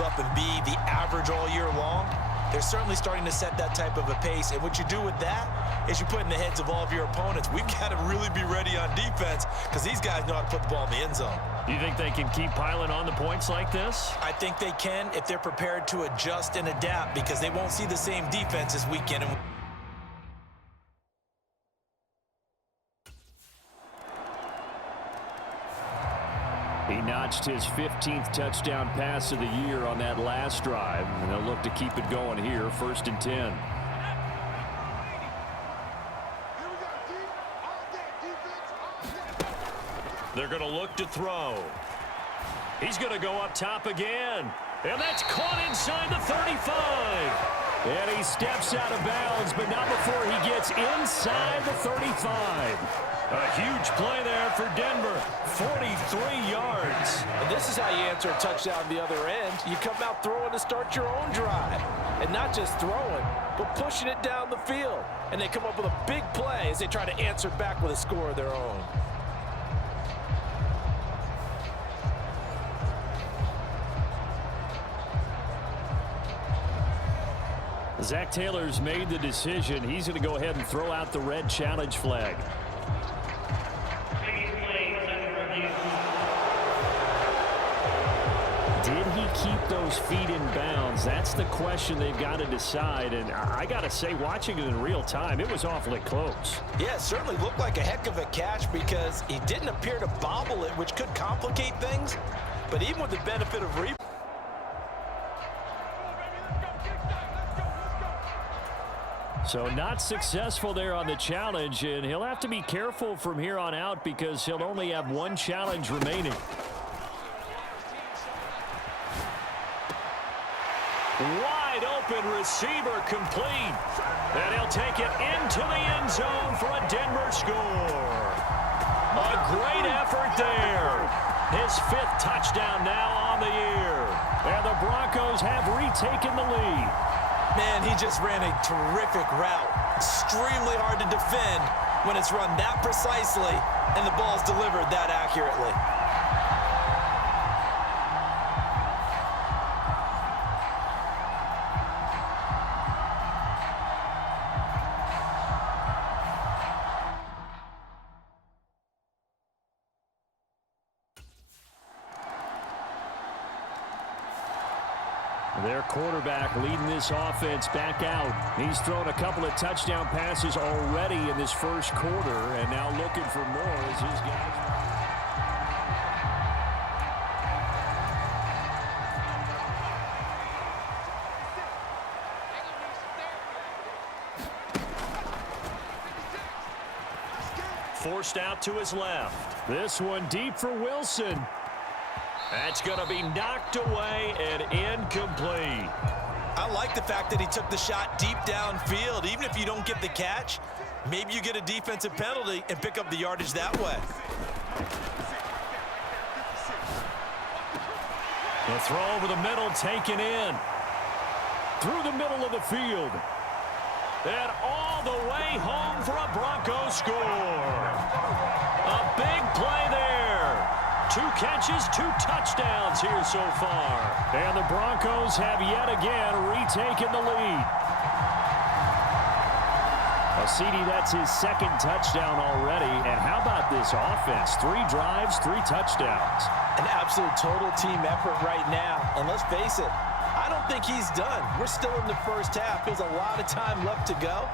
hold up and be the average all year long, they're certainly starting to set that type of a pace. And what you do with that is you put in the heads of all of your opponents, we've got to really be ready on defense because these guys know how to put the ball in the end zone. You think they can keep piling on the points like this? I think they can if they're prepared to adjust and adapt because they won't see the same defense this weekend. He notched his 15th touchdown pass of the year on that last drive, and they'll look to keep it going here, 1st and 10. They're going to look to throw. He's going to go up top again, and that's caught inside the 35. And he steps out of bounds, but not before he gets inside the 35. A huge play there for Denver, 43 yards. And this is how you answer a touchdown the other end. You come out throwing to start your own drive. And not just throwing, but pushing it down the field. And they come up with a big play as they try to answer back with a score of their own. Zach Taylor's made the decision. He's going to go ahead and throw out the red challenge flag. Did he keep those feet in bounds? That's the question they've got to decide. And I got to say, watching it in real time, it was awfully close. Yeah, it certainly looked like a heck of a catch because he didn't appear to bobble it, which could complicate things. But even with the benefit of replay, so not successful there on the challenge, and he'll have to be careful from here on out because he'll only have one challenge remaining. Wide open receiver complete. And he'll take it into the end zone for a Denver score. A great effort there. His 5th touchdown now on the year. And the Broncos have retaken the lead. man, he just ran a terrific route. Extremely hard to defend when it's run that precisely and the ball's delivered that accurately. Their quarterback leading this offense back out. He's thrown a couple of touchdown passes already in this first quarter, and now looking for more as his guys. Forced out to his left. This one deep for Wilson. That's going to be knocked away and incomplete. I like the fact that he took the shot deep downfield. Even if you don't get the catch, maybe you get a defensive penalty and pick up the yardage that way. The throw over the middle taken in. Through the middle of the field. And all the way home for a Broncos score. A big play there. 2 catches, 2 touchdowns here so far. And the Broncos have yet again retaken the lead. CD, that's his 2nd touchdown already. And how about this offense? 3 drives, 3 touchdowns. An absolute total team effort right now. And let's face it, I don't think he's done. We're still in the first half. There's a lot of time left to go.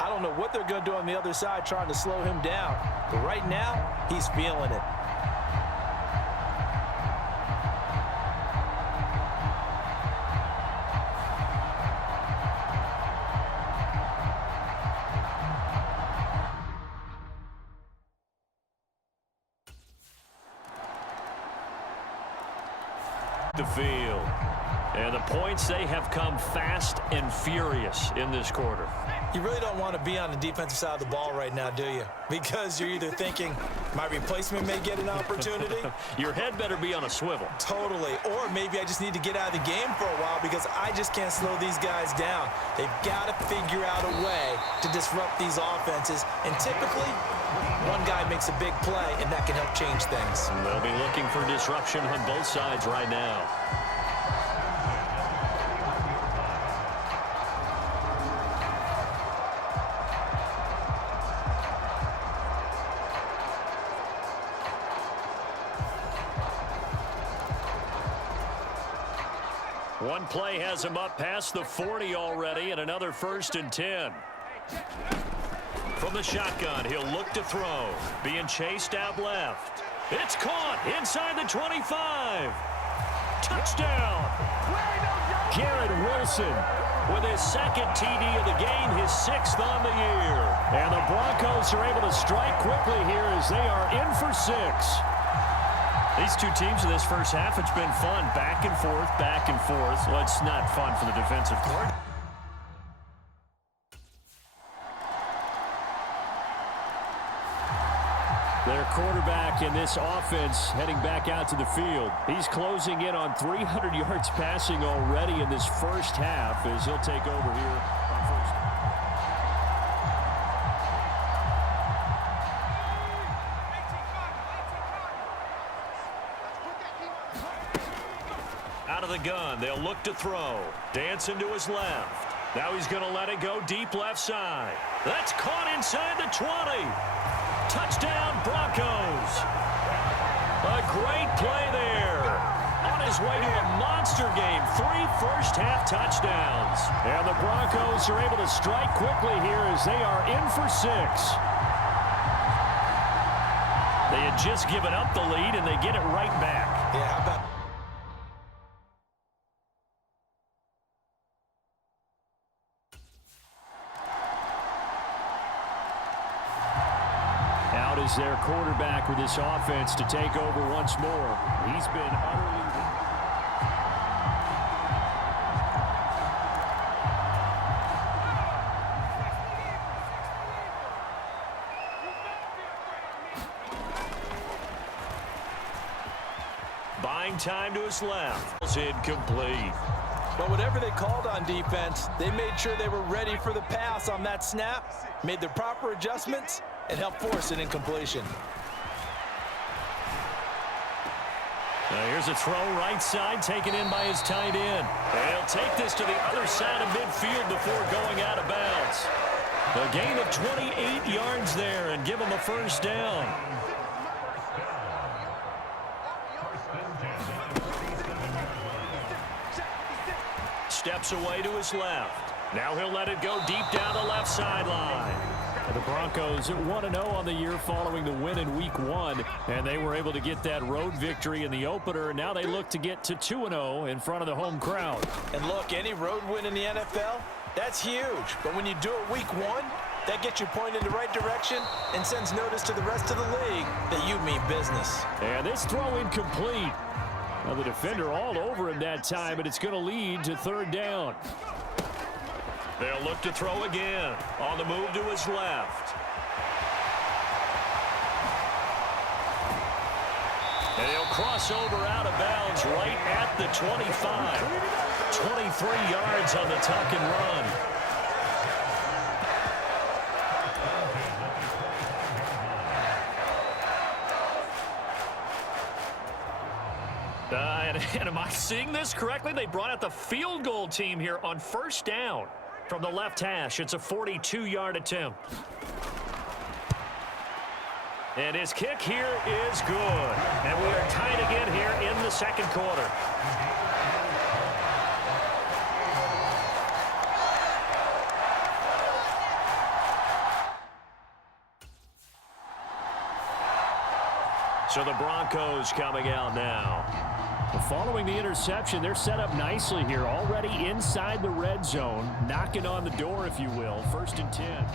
I don't know what they're going to do on the other side trying to slow him down. But right now, he's feeling it. The field. And the points, they have come fast and furious in this quarter. You really don't want to be on the defensive side of the ball right now, do you? Because you're either thinking, my replacement may get an opportunity. Your head better be on a swivel. Totally. Or maybe I just need to get out of the game for a while because I just can't slow these guys down. They've got to figure out a way to disrupt these offenses. And typically, one guy makes a big play, and that can help change things. They'll be looking for disruption on both sides right now. One play has him up past the 40 already, and another 1st and 10. From the shotgun, he'll look to throw. Being chased out left. It's caught inside the 25. Touchdown. Garrett Wilson with his 2nd TD of the game, his 6th on the year. And the Broncos are able to strike quickly here as they are in for 6. These two teams in this first half, it's been fun. Back and forth, back and forth. Well, it's not fun for the defensive court. Their quarterback in this offense heading back out to the field. He's closing in on 300 yards passing already in this first half as he'll take over here on first. Out of the gun, they'll look to throw. Dancing to his left. Now he's going to let it go deep left side. That's caught inside the 20. Touchdown, Broncos. A great play there. On his way to a monster game. 3 first-half touchdowns. And the Broncos are able to strike quickly here as they are in for 6. They had just given up the lead, and they get it right back. Yeah, how about... Out is their quarterback with this offense to take over once more. He's been utterly... Buying time to his left. It's incomplete. But whatever they called on defense, they made sure they were ready for the pass on that snap, made the proper adjustments, and helped force an incompletion. Now here's a throw right side taken in by his tight end. They'll take this to the other side of midfield before going out of bounds. A gain of 28 yards there and give him a first down. Steps away to his left. Now he'll let it go deep down the left sideline. The Broncos at 1-0 on the year following the win in Week 1, and they were able to get that road victory in the opener. Now they look to get to 2-0 in front of the home crowd. And look, any road win in the NFL, that's huge. But when you do it Week 1, that gets you pointed in the right direction and sends notice to the rest of the league that you mean business. And this throw incomplete. Now the defender all over him that time, and it's going to lead to 3rd down. They'll look to throw again. On the move to his left. And he'll cross over out of bounds right at the 25. 23 yards on the tuck and run. And am I seeing this correctly? They brought out the field goal team here on 1st down. From the left hash, it's a 42-yard attempt. And his kick here is good. And we are tied again here in the 2nd quarter. So the Broncos coming out now. Following the interception, they're set up nicely here, already inside the red zone, knocking on the door, if you will. 1st and 10.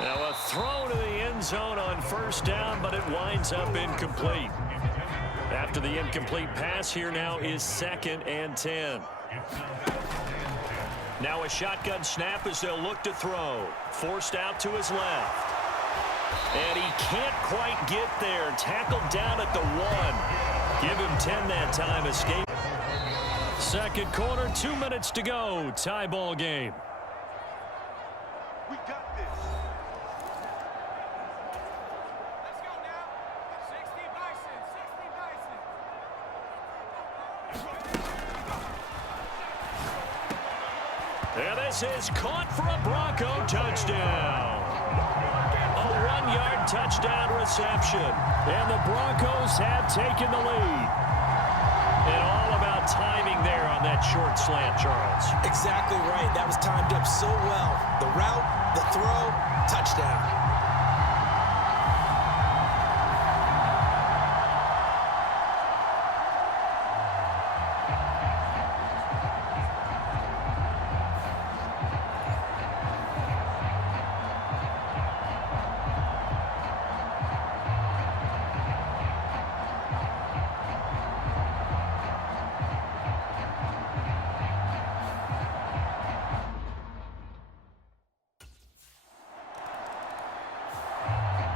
Now a throw to the end zone on 1st down, but it winds up incomplete. After the incomplete pass, here now is 2nd and 10. Now a shotgun snap as they'll look to throw. Forced out to his left. And he can't quite get there. Tackled down at the 1. Give him 10 that time. Escape. 2nd quarter, 2 minutes to go. Tie ball game. We got this. Let's go now. 60 Bison, 60 Bison. this is caught for a Bronco touchdown. A 1-yard touchdown reception. And the Broncos have taken the lead. And all about timing there on that short slant, Charles. Exactly right. That was timed up so well. The route, the throw, touchdown.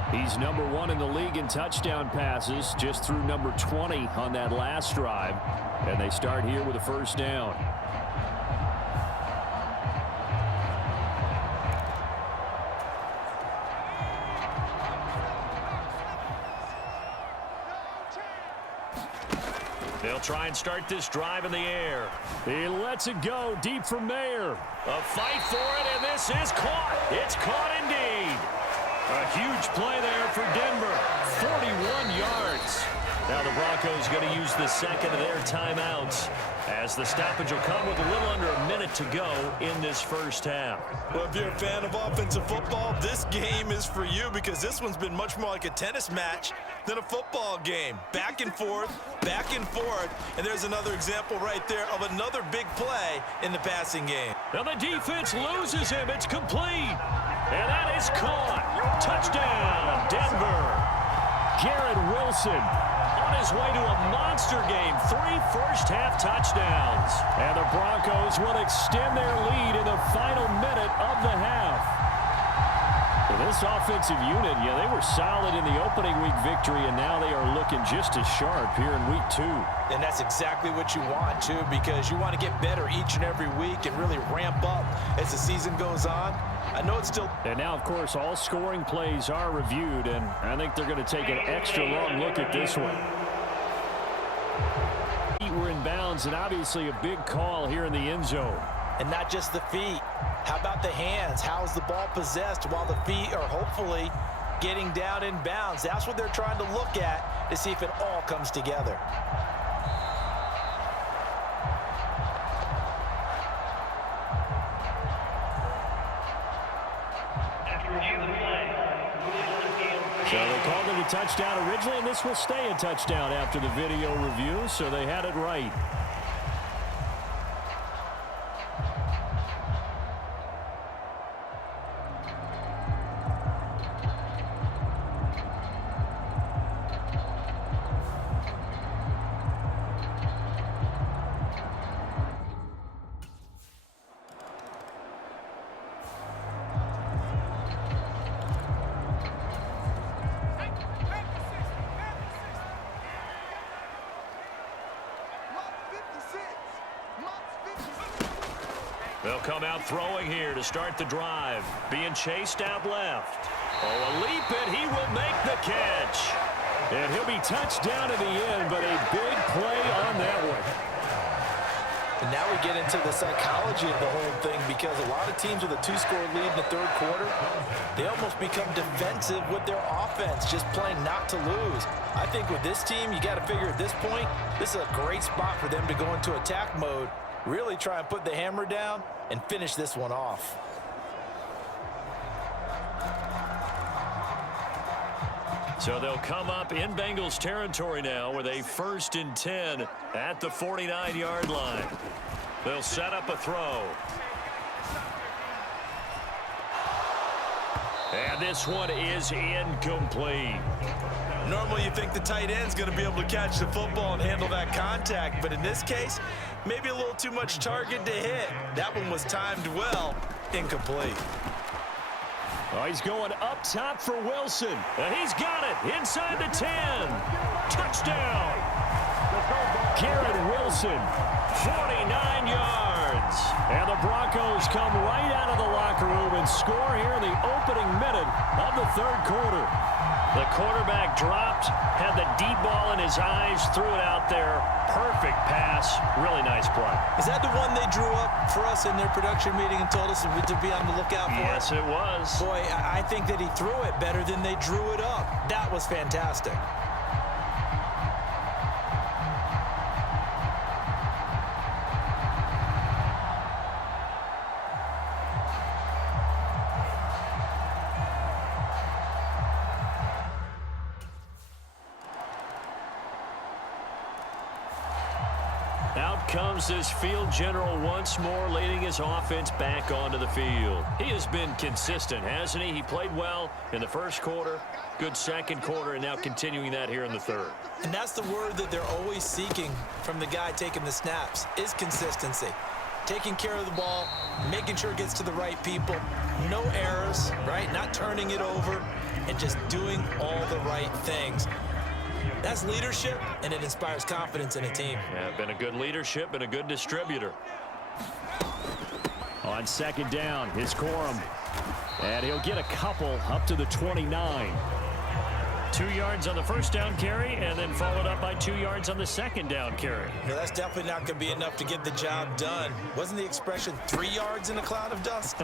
He's number 1 in the league in touchdown passes, just threw number 20 on that last drive. And they start here with a first down. They'll try and start this drive in the air. He lets it go deep for Mayer. A fight for it, and this is caught. It's caught indeed. A huge play there for Denver. 41 yards. Now the Broncos going to use the second of their timeouts as the stoppage will come with a little under a minute to go in this first half. Well, if you're a fan of offensive football, this game is for you because this one's been much more like a tennis match than a football game. Back and forth, and there's another example right there of another big play in the passing game. Now the defense loses him. It's complete. And that is caught. Touchdown, Denver. Garrett Wilson on his way to a monster game. 3 first-half touchdowns. And the Broncos will extend their lead in the final minute of the half. Well, this offensive unit, they were solid in the opening week victory, and now they are looking just as sharp here in week 2. And that's exactly what you want, too, because you want to get better each and every week and really ramp up as the season goes on. I know it's still... And now, of course, all scoring plays are reviewed, and I think they're going to take an extra long look at this one. Feet were in bounds, and obviously a big call here in the end zone. And not just the feet. How about the hands? How's the ball possessed while the feet are hopefully getting down in bounds? That's what they're trying to look at to see if it all comes together. So they called it a touchdown originally, and this will stay a touchdown after the video review, so they had it right. They'll come out throwing here to start the drive. Being chased out left. Oh, a leap, and he will make the catch. And he'll be touched down in the end, but a big play on that one. And now we get into the psychology of the whole thing because a lot of teams with a 2-score lead in the third quarter, they almost become defensive with their offense, just playing not to lose. I think with this team, you got to figure at this point, this is a great spot for them to go into attack mode, really try and put the hammer down and finish this one off. So they'll come up in Bengals territory now with a 1st and 10 at the 49-yard line. They'll set up a throw. And this one is incomplete. Normally you think the tight end's going to be able to catch the football and handle that contact, but in this case, maybe a little too much target to hit. That one was timed well, incomplete. Oh, he's going up top for Wilson. And he's got it inside the 10. Touchdown. Garrett Wilson, 49 yards. And the Broncos come right out of the locker room and score here in the opening minute of the third quarter. The quarterback dropped, had the deep ball in his eyes, threw it out there. Perfect pass. Really nice play. Is that the one they drew up for us in their production meeting and told us to be on the lookout for? Yes, it was. Boy, I think that he threw it better than they drew it up. That was fantastic. Out comes this field general once more, leading his offense back onto the field. He has been consistent, hasn't he? He played well in the first quarter, good second quarter, and now continuing that here in the third. And that's the word that they're always seeking from the guy taking the snaps, is consistency. Taking care of the ball, making sure it gets to the right people, no errors, right? Not turning it over, and just doing all the right things. That's leadership, and it inspires confidence in a team. Yeah, been a good leadership and a good distributor. On second down, his Corum. And he'll get a couple up to the 29. 2 yards on the first down carry, and then followed up by 2 yards on the second down carry. No, that's definitely not going to be enough to get the job done. Wasn't the expression 3 yards in a cloud of dust?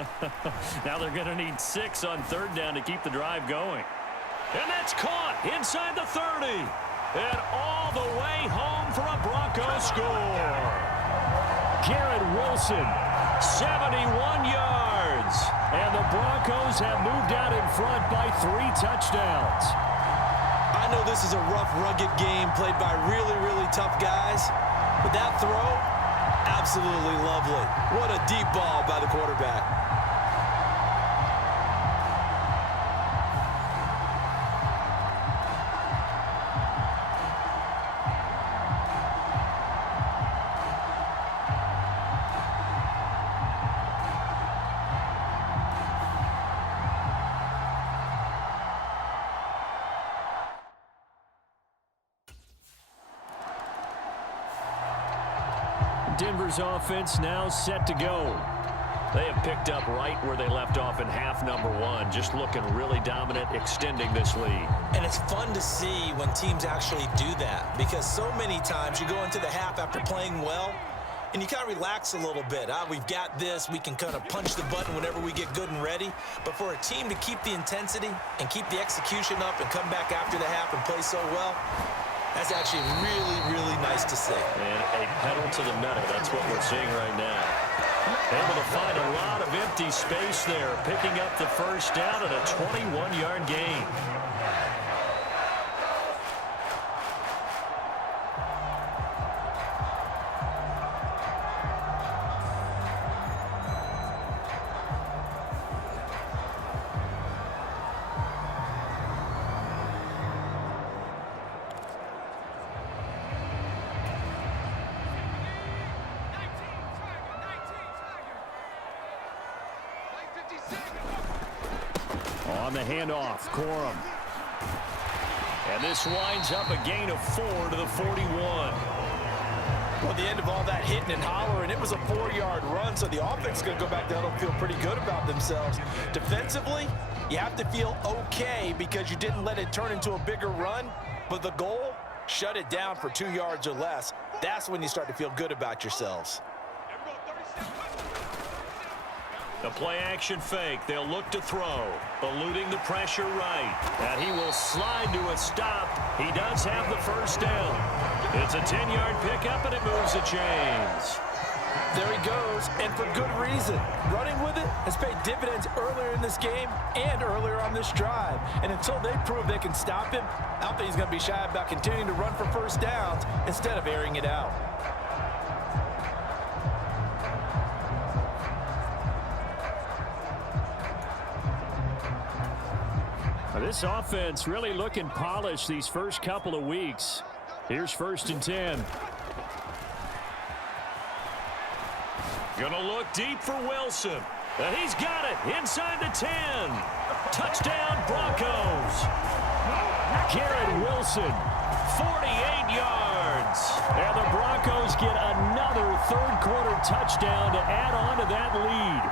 Now they're going to need 6 on third down to keep the drive going. And that's caught inside the 30. And all the way home for a Broncos score. Garrett Wilson, 71 yards. and the Broncos have moved out in front by 3 touchdowns. I know this is a rough, rugged game played by really, really tough guys, but that throw, absolutely lovely. What a deep ball by the quarterback. Denver's offense now set to go. They have picked up right where they left off in half number 1, just looking really dominant, extending this lead. And it's fun to see when teams actually do that, because so many times you go into the half after playing well, and you kind of relax a little bit. We've got this. We can kind of punch the button whenever we get good and ready. But for a team to keep the intensity and keep the execution up and come back after the half and play so well, that's actually really, really nice to see. And a pedal to the metal. That's what we're seeing right now. Able to find a lot of empty space there, picking up the first down at a 21-yard gain. On the handoff, Corum. And this winds up a gain of 4 to the 41. Well, the end of all that hitting and hollering, it was a 4-yard run, so the offense is going to go back down and feel pretty good about themselves. Defensively, you have to feel okay because you didn't let it turn into a bigger run, but the goal, shut it down for 2 yards or less. That's when you start to feel good about yourselves. The play-action fake. They'll look to throw. Eluding the pressure right. And he will slide to a stop. He does have the first down. It's a 10-yard pickup, and it moves the chains. There he goes, and for good reason. Running with it has paid dividends earlier in this game and earlier on this drive. And until they prove they can stop him, I don't think he's going to be shy about continuing to run for first downs instead of airing it out. This offense really looking polished these first couple of weeks. Here's 1st and 10. Gonna look deep for Wilson. And he's got it inside the 10. Touchdown, Broncos. Garrett Wilson, 48 yards. and the Broncos get another third-quarter touchdown to add on to that lead.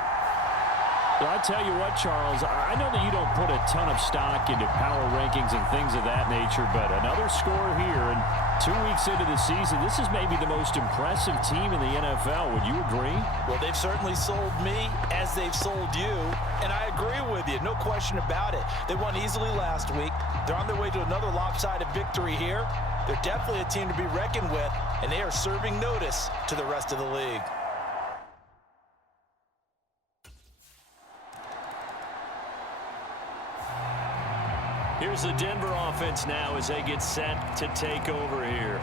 Well, I tell you what, Charles, I know that you don't put a ton of stock into power rankings and things of that nature, but another score here, and 2 weeks into the season, this is maybe the most impressive team in the NFL. Would you agree? Well, they've certainly sold me as they've sold you, and I agree with you, no question about it. They won easily last week. They're on their way to another lopsided victory here. They're definitely a team to be reckoned with, and they are serving notice to the rest of the league. Here's the Denver offense now as they get set to take over here.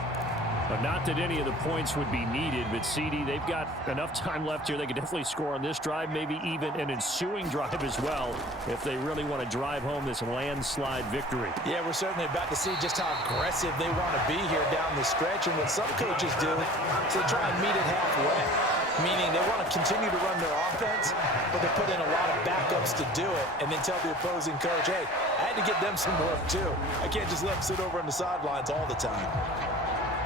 But not that any of the points would be needed, but CD, they've got enough time left here. They could definitely score on this drive, maybe even an ensuing drive as well, if they really want to drive home this landslide victory. Yeah, we're certainly about to see just how aggressive they want to be here down the stretch. And what some coaches do is they try and meet it halfway, meaning they want to continue to run their offense, but they put in a lot of backups to do it, and then tell the opposing coach, hey, I had to get them some work too. I can't just let them sit over on the sidelines all the time.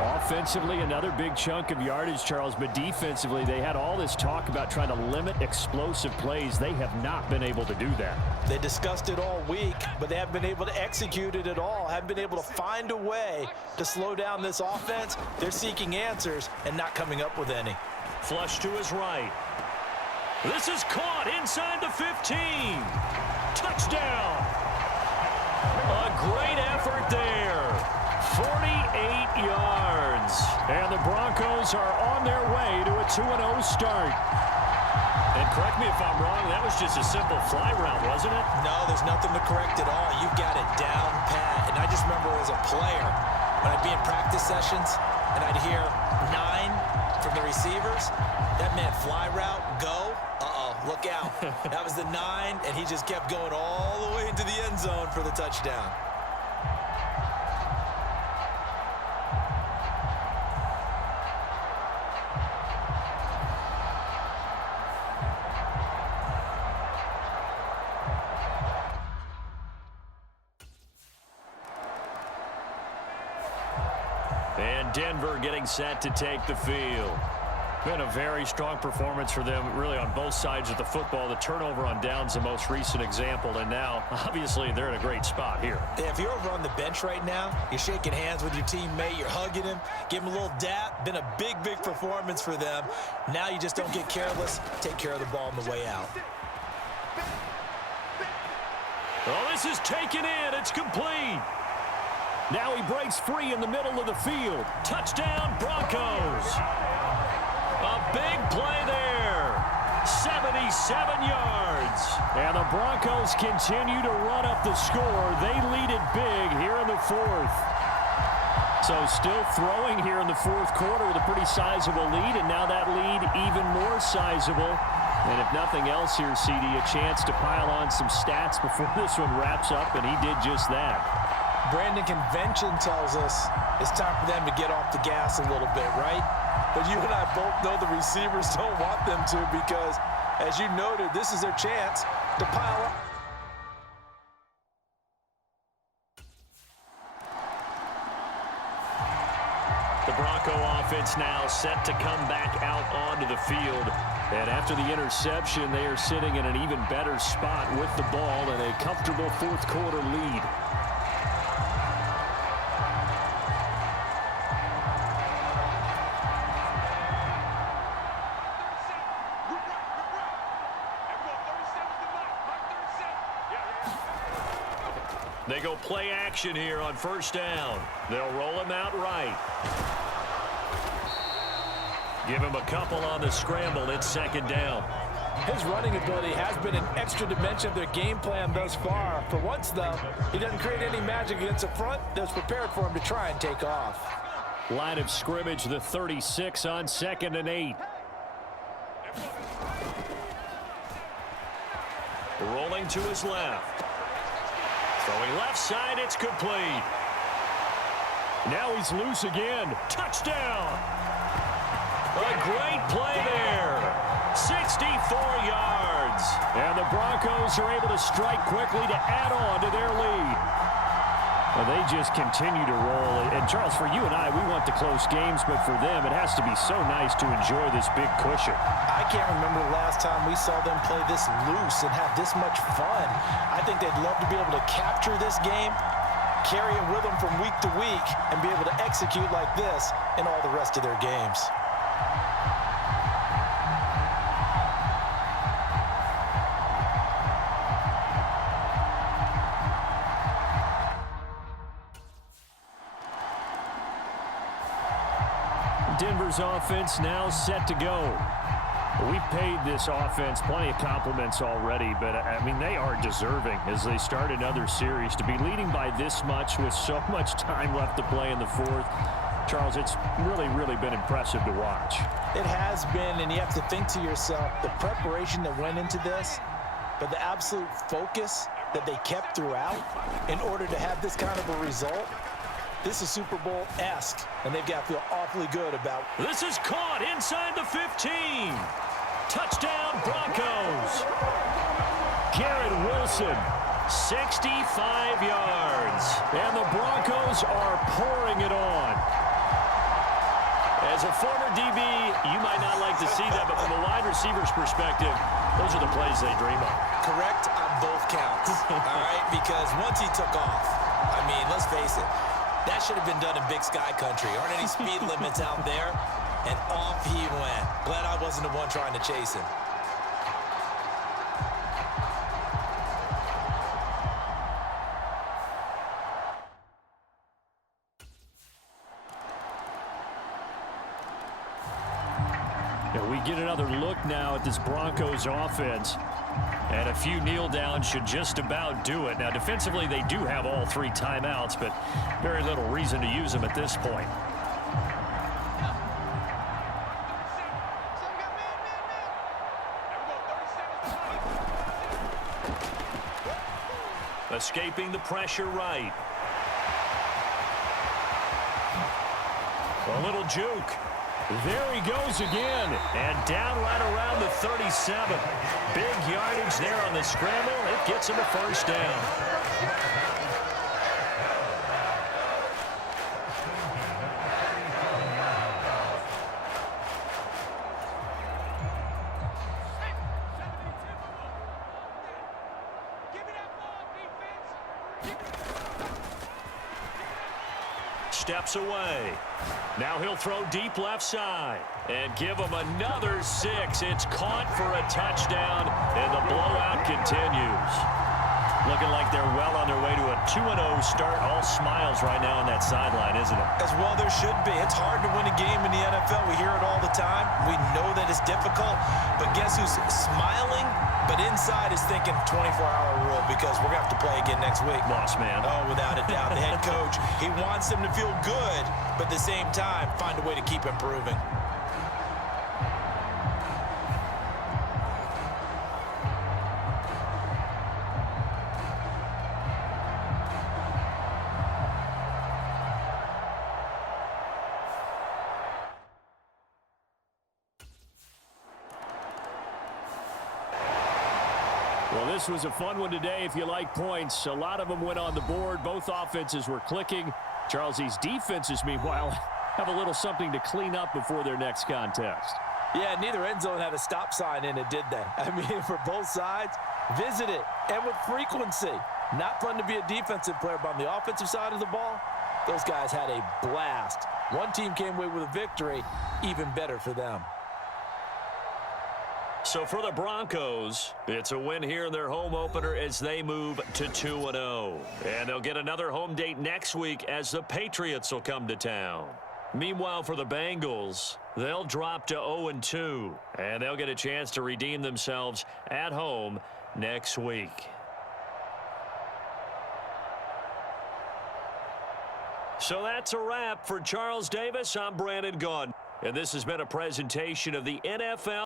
Offensively, another big chunk of yardage, Charles, but defensively, they had all this talk about trying to limit explosive plays. They have not been able to do that. They discussed it all week, but they haven't been able to execute it at all, haven't been able to find a way to slow down this offense. They're seeking answers and not coming up with any. Flush to his right. This is caught inside the 15. Touchdown. A great effort there. 48 yards. And the Broncos are on their way to a 2-0 start. And correct me if I'm wrong, that was just a simple fly route, wasn't it? No, there's nothing to correct at all. You've got it down pat. And I just remember as a player, when I'd be in practice sessions and I'd hear 9 from the receivers, that meant fly route, go. Look out. That was the 9, and he just kept going all the way into the end zone for the touchdown. And Denver getting set to take the field. Been a very strong performance for them, really, on both sides of the football. The turnover on downs, the most recent example, and now, obviously, they're in a great spot here. Yeah, if you're over on the bench right now, you're shaking hands with your teammate, you're hugging him, give him a little dap. Been a big, big performance for them. Now you just don't get careless. Take care of the ball on the way out. Oh, this is taken in. It's complete. Now he breaks free in the middle of the field. Touchdown, Broncos. A big play there. 77 yards. And the Broncos continue to run up the score. They lead it big here in the fourth. So still throwing here in the fourth quarter with a pretty sizable lead, and now that lead even more sizable. And if nothing else here, CD, a chance to pile on some stats before this one wraps up, and he did just that. Brandon, convention tells us it's time for them to get off the gas a little bit, right? But you and I both know the receivers don't want them to, because, as you noted, this is their chance to pile up. The Bronco offense now set to come back out onto the field. And after the interception, they are sitting in an even better spot with the ball and a comfortable fourth quarter lead. They go play action here on first down. They'll roll him out right. Give him a couple on the scramble. It's second down. His running ability has been an extra dimension of their game plan thus far. For once, though, he doesn't create any magic against the front that's prepared for him to try and take off. Line of scrimmage, the 36 on 2nd and 8. Rolling to his left. Throwing left side, it's complete. Now he's loose again. Touchdown! A great play there. 64 yards. And the Broncos are able to strike quickly to add on to their lead. Well, they just continue to roll. And, Charles, for you and I, we want the close games, but for them, it has to be so nice to enjoy this big cushion. I can't remember the last time we saw them play this loose and have this much fun. I think they'd love to be able to capture this game, carry it with them from week to week, and be able to execute like this in all the rest of their games. Denver's offense now set to go. We've paid this offense plenty of compliments already, but, I mean, they are deserving as they start another series. To be leading by this much with so much time left to play in the fourth, Charles, it's really, really been impressive to watch. It has been, and you have to think to yourself, the preparation that went into this, but the absolute focus that they kept throughout in order to have this kind of a result. This is Super Bowl-esque, and they've got to feel awfully good about. This is caught inside the 15. Touchdown, Broncos. Garrett Wilson, 65 yards. And the Broncos are pouring it on. As a former DB, you might not like to see that, but from a wide receiver's perspective, those are the plays they dream of. Correct on both counts, all right? Because once he took off, I mean, let's face it, that should have been done in Big Sky Country. Aren't any speed limits out there? And off he went. Glad I wasn't the one trying to chase him. Yeah, we get another look now at this Broncos offense. And a few kneel downs should just about do it. Now, defensively, they do have all three timeouts, but very little reason to use them at this point. Escaping the pressure right. A little juke. There he goes again, and down right around the 37. Big yardage there on the scramble. It gets him a first down. Steps away. Now he'll throw deep left side and give him another 6. It's caught for a touchdown, and the blowout continues. Looking like they're well on their way to a 2-0 start. All smiles right now on that sideline, isn't it? As well there should be. It's hard to win a game in the NFL. We hear it all the time. We know that it's difficult. But guess who's smiling? But inside is thinking 24-hour rule because we're going to have to play again next week. Boss man. Oh, without a doubt. The head coach, he wants them to feel good, but at the same time, find a way to keep improving. Well, this was a fun one today if you like points. A lot of them went on the board. Both offenses were clicking. Charles, these defenses, meanwhile, have a little something to clean up before their next contest. Yeah, neither end zone had a stop sign in it, did they? I mean, for both sides, visit it, and with frequency. Not fun to be a defensive player, but on the offensive side of the ball, those guys had a blast. One team came away with a victory, even better for them. So for the Broncos, it's a win here in their home opener as they move to 2-0. And they'll get another home date next week as the Patriots will come to town. Meanwhile, for the Bengals, they'll drop to 0-2. And they'll get a chance to redeem themselves at home next week. So that's a wrap for Charles Davis. I'm Brandon Gaudin. And this has been a presentation of the NFL